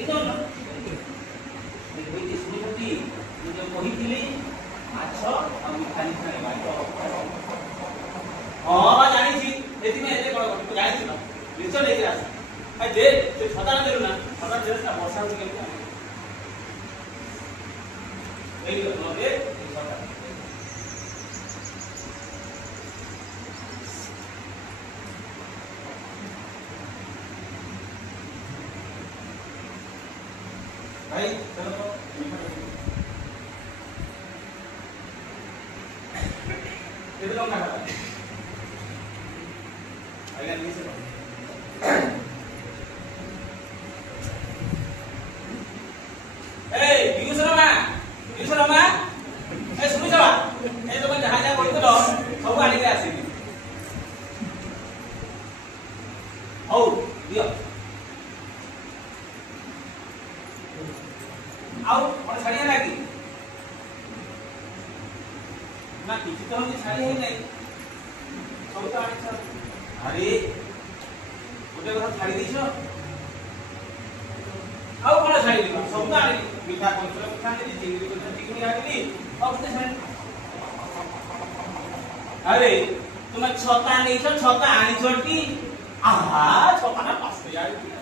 ଏଇଟା ନା ଏଇ ସ୍ମୃତି जो कहिथिली माछ आ मिठा मिठा बाइट हां जानि छी एति में एते कोन जानि छी ना निश्चय लेके आस आ जे से छता ना देलु ना छता देले ना वर्षा हो केम एई लो ए छता भाई चलो itu dong kata agak bisa dong bingung sama suruh coba itu kan jahatnya kau itu dong kau kan ini asik oh dia और छड़िया लगी ना किसी तो हमने छाड़ी है नहीं सब तो आने छाड़ अरे उधर को छाड़ी दी छो अब कौन छाड़ी दी सब तो आने मीठा कौन सा मीठा नहीं चिंगड़ी को चिंगड़ी आ गई अब उधर छाड़ी अरे तुम्हें छोटा नहीं छो छोटा आनी छोटी आहा छोटा ना पास में यार